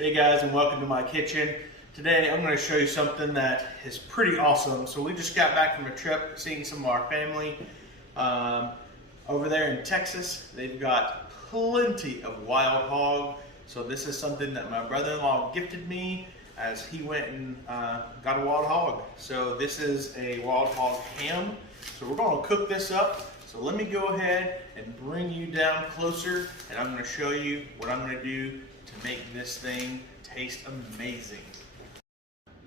Hey guys, and welcome to my kitchen. Today I'm going to show you something that is pretty awesome. So we just got back from a trip seeing some of our family over there in Texas. They've got plenty of wild hog. So this is something that my brother-in-law gifted me as he went and got a wild hog. So this is a wild hog ham. So we're going to cook this up. So let me go ahead and bring you down closer, and I'm going to show you what I'm going to do to make this thing taste amazing.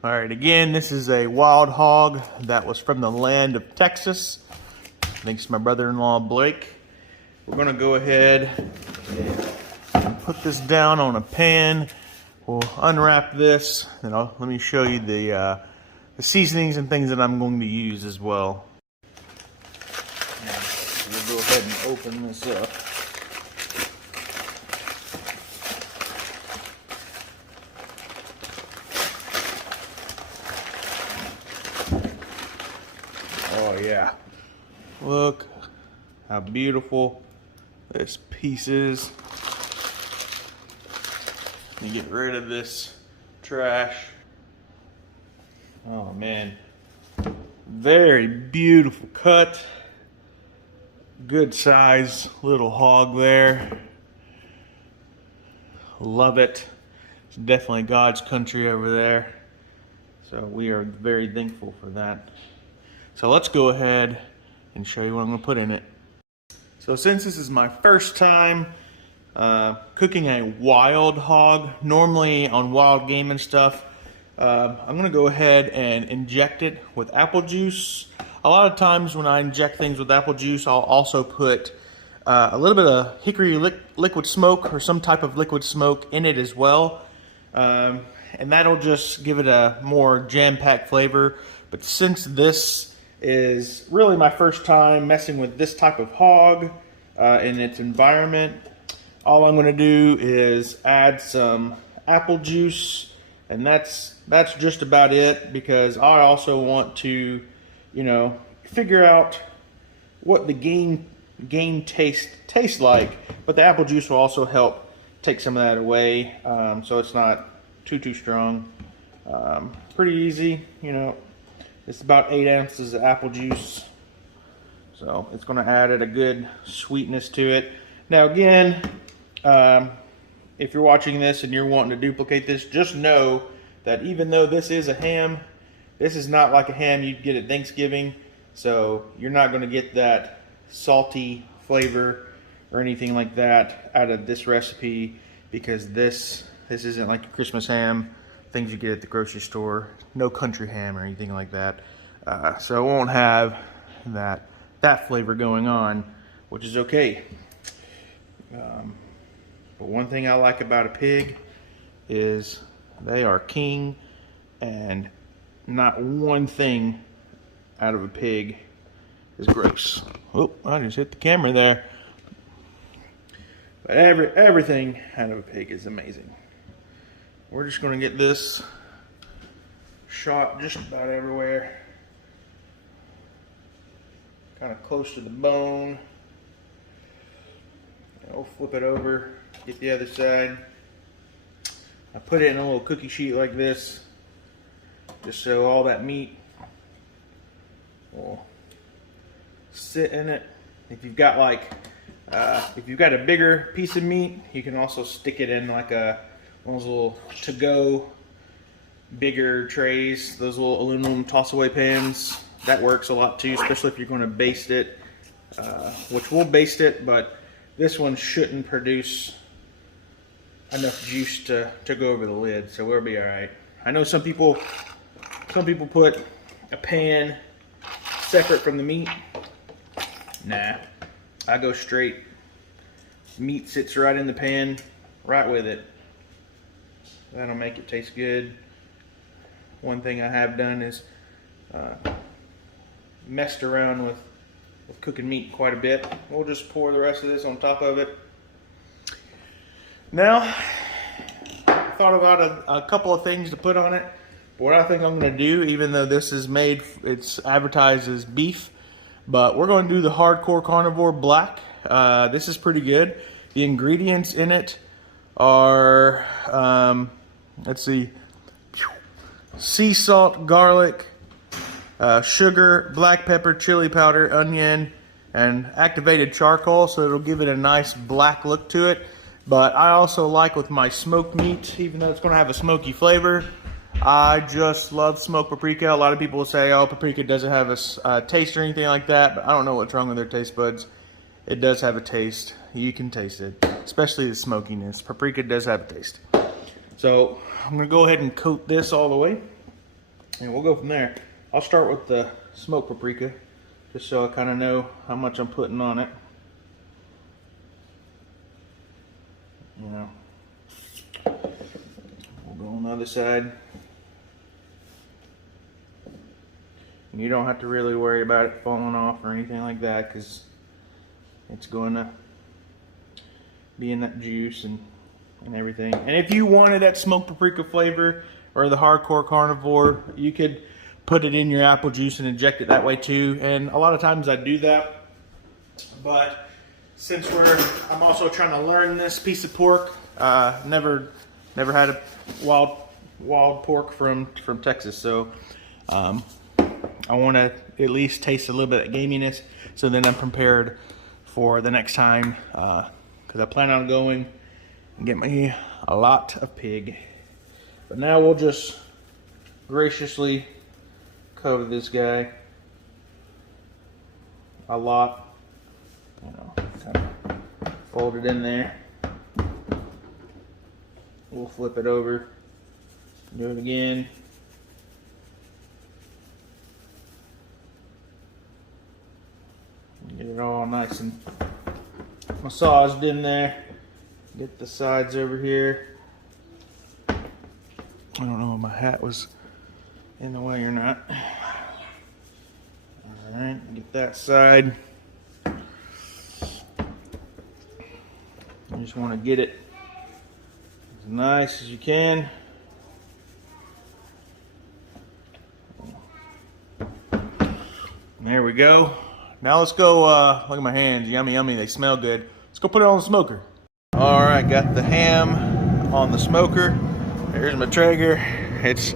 All right, again, this is a wild hog that was from the land of Texas. Thanks to my brother-in-law, Blake. We're going to go ahead and put this down on a pan. We'll unwrap this, and let me show you the seasonings and things that I'm going to use as well. We'll go ahead and open this up. Oh yeah, look how beautiful this piece is. Let me get rid of this trash. Oh man, very beautiful cut. Good size little hog there. Love it. It's definitely God's country over there. So we are very thankful for that. So let's go ahead and show you what I'm going to put in it. So since this is my first time cooking a wild hog, normally on wild game and stuff, I'm going to go ahead and inject it with apple juice. A lot of times when I inject things with apple juice, I'll also put a little bit of hickory liquid smoke or some type of liquid smoke in it as well. And that'll just give it a more jam-packed flavor. But since this is really my first time messing with this type of hog in its environment, all I'm going to do is add some apple juice, and that's just about it, because I also want to, you know, figure out what the game tastes like. But the apple juice will also help take some of that away, so it's not too strong. Pretty easy, you know. It's about 8 ounces of apple juice, so it's going to add a good sweetness to it. Now again, if you're watching this and you're wanting to duplicate this, just know that even though this is a ham, this is not like a ham you'd get at Thanksgiving, so you're not going to get that salty flavor or anything like that out of this recipe, because this isn't like a Christmas ham, things you get at the grocery store, no country ham or anything like that. So it won't have that flavor going on, which is okay. But one thing I like about a pig is they are king, and not one thing out of a pig is gross. Oh, I just hit the camera there. But everything out of a pig is amazing. We're just going to get this shot just about everywhere. Kind of close to the bone. I'll flip it over, get the other side. I put it in a little cookie sheet like this, just so all that meat will sit in it. If you've got a bigger piece of meat, you can also stick it in like one of those little to-go bigger trays, those little aluminum toss-away pans. That works a lot too, especially if you're going to baste it, which we'll baste it, but this one shouldn't produce enough juice to go over the lid, so we'll be all right. I know some people put a pan separate from the meat. Nah, I go straight. Meat sits right in the pan, right with it. That'll make it taste good. One thing I have done is messed around with cooking meat quite a bit. We'll just pour the rest of this on top of it. Now, I thought about a couple of things to put on it. But what I think I'm going to do, even though this is it's advertised as beef, but we're going to do the Hardcore Carnivore Black. This is pretty good. The ingredients in it are Let's see. Sea salt, garlic, sugar, black pepper, chili powder, onion, and activated charcoal, so it'll give it a nice black look to it. But I also like with my smoked meat, even though it's going to have a smoky flavor, I just love smoked paprika. A lot of people will say, oh, paprika doesn't have a taste or anything like that, but I don't know what's wrong with their taste buds. It does have a taste. You can taste it, especially the smokiness. Paprika does have a taste. So I'm going to go ahead and coat this all the way, and we'll go from there. I'll start with the smoked paprika, just so I kind of know how much I'm putting on it. You know, we'll go on the other side. And you don't have to really worry about it falling off or anything like that, because it's going to be in that juice and everything. And if you wanted that smoked paprika flavor, or the hardcore carnivore, you could put it in your apple juice and inject it that way too. And a lot of times I do that, but since I'm also trying to learn this piece of pork, never had a wild pork from Texas, so I want to at least taste a little bit of gaminess, so then I'm prepared for the next time, because I plan on going and get me a lot of pig. But now we'll just graciously cover this guy a lot, you know, kind of fold it in there. We'll flip it over, do it again. Get it all nice and massaged in there. Get the sides over here. I don't know if my hat was in the way or not. Alright, get that side. You just want to get it as nice as you can. There we go. Now let's go, look at my hands, yummy, yummy, they smell good. Let's go put it on the smoker. All right, got the ham on the smoker. There's my Traeger. It's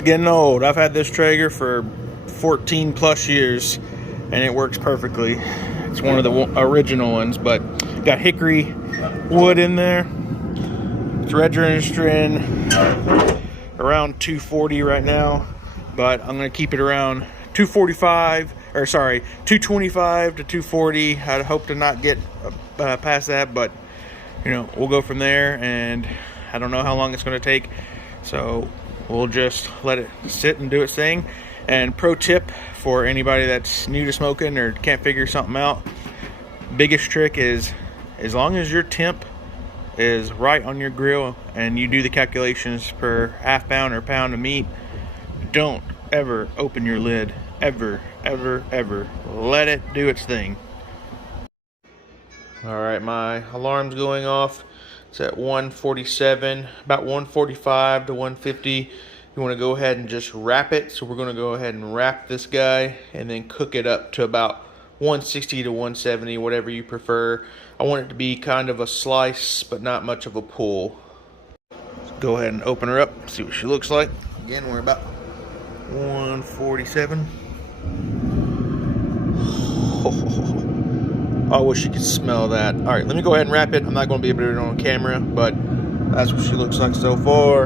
getting old. I've had this Traeger for 14 plus years, and it works perfectly. It's one of the original ones, but got hickory wood in there. It's registering around 240 right now, but I'm gonna keep it around 245. Or sorry, 225 to 240. I'd hope to not get past that, but you know, we'll go from there, and I don't know how long it's going to take, so we'll just let it sit and do its thing. And pro tip for anybody that's new to smoking or can't figure something out, biggest trick is, as long as your temp is right on your grill and you do the calculations per half pound or pound of meat, don't ever open your lid. Ever. Let it do its thing. Alright, my alarm's going off. It's at 1:47, about 1:45 to 1:50. You want to go ahead and just wrap it. So we're going to go ahead and wrap this guy and then cook it up to about 160 to 170, whatever you prefer. I want it to be kind of a slice, but not much of a pull. Let's go ahead and open her up, see what she looks like. Again, we're about 147. I wish you could smell that. All right, let me go ahead and wrap it. I'm not going to be able to do it on camera, but that's what she looks like so far.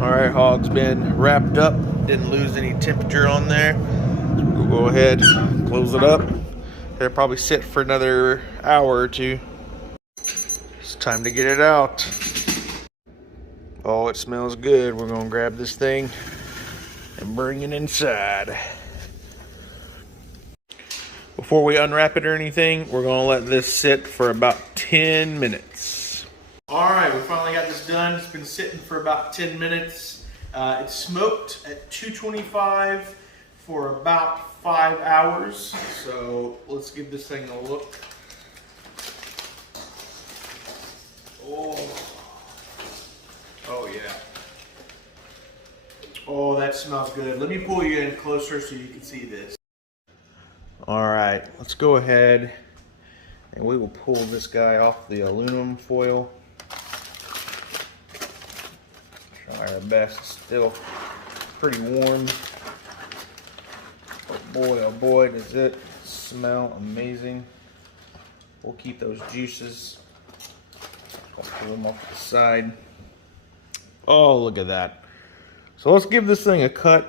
All right, hog's been wrapped up. Didn't lose any temperature on there. So we'll go ahead, close it up. It'll probably sit for another hour or two. It's time to get it out. Oh, it smells good. We're going to grab this thing and bring it inside. Before we unwrap it or anything, we're going to let this sit for about 10 minutes. All right, we finally got this done. It's been sitting for about 10 minutes. It's smoked at 225 for about 5 hours. So let's give this thing a look. Oh yeah. Oh, that smells good. Let me pull you in closer so you can see this. All right, let's go ahead and we will pull this guy off the aluminum foil. the best. It's still pretty warm. Oh boy, does it smell amazing. We'll keep those juices. I'll pull them off to the side. Oh, look at that. So let's give this thing a cut.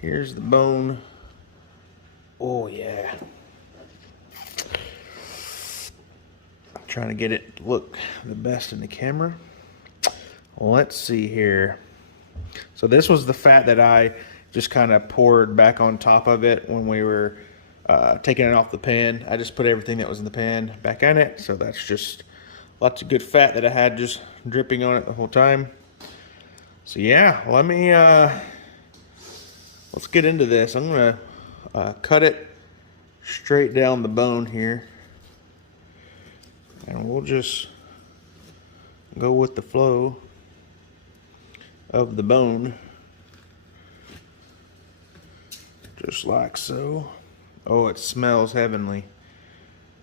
Here's the bone. Oh yeah. I'm trying to get it to look the best in the camera. Let's see here. So this was the fat that I just kind of poured back on top of it when we were taking it off the pan. I just put everything that was in the pan back in it. So that's just lots of good fat that I had just dripping on it the whole time. So yeah, let's get into this. I'm gonna cut it straight down the bone here, and we'll just go with the flow of the bone, just like so. Oh, it smells heavenly.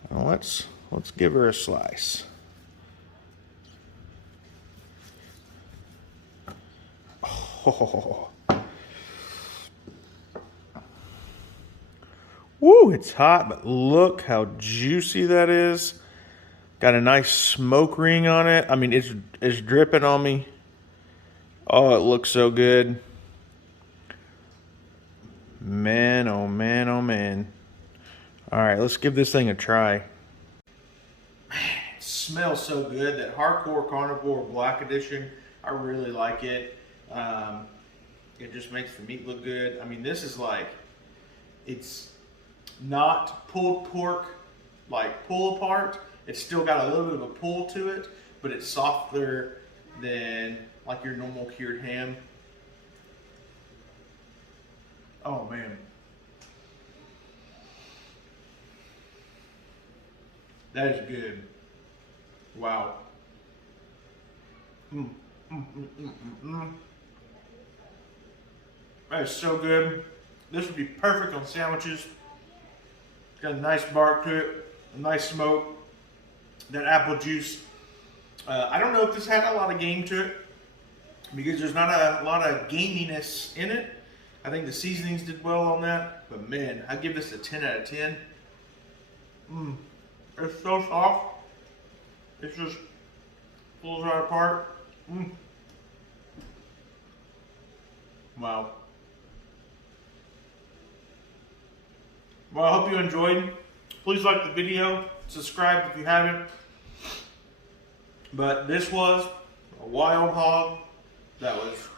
Now let's give her a slice. Oh. Woo, it's hot, but look how juicy that is. Got a nice smoke ring on it. I mean, it's dripping on me. Oh, it looks so good. Man, oh man, oh man. All right, let's give this thing a try. Man, it smells so good. That Hardcore Carnivore Black Edition, I really like it. It just makes the meat look good. I mean, this is like, it's not pulled pork, like pull apart. It's still got a little bit of a pull to it, but it's softer than like your normal cured ham. Oh man. That is good. Wow. That is so good. This would be perfect on sandwiches. It's got a nice bark to it, a nice smoke. That apple juice. I don't know if this had a lot of game to it because there's not a lot of gaminess in it. I think the seasonings did well on that. But man, I give this a 10 out of 10. It's so soft. It just pulls right apart. Wow. Well, I hope you enjoyed. Please like the video. Subscribe if you haven't. But this was a wild hog that was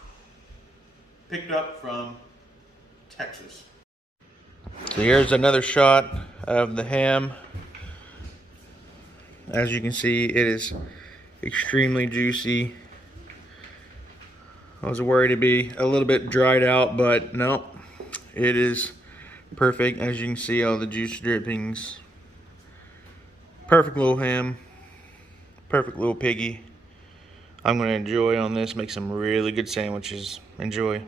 picked up from Texas. So here's another shot of the ham. As you can see, it is extremely juicy. I was worried it'd be a little bit dried out, but no, it is perfect. As you can see, all the juice drippings. Perfect little ham. Perfect little piggy. I'm going to enjoy on this, make some really good sandwiches. Enjoy.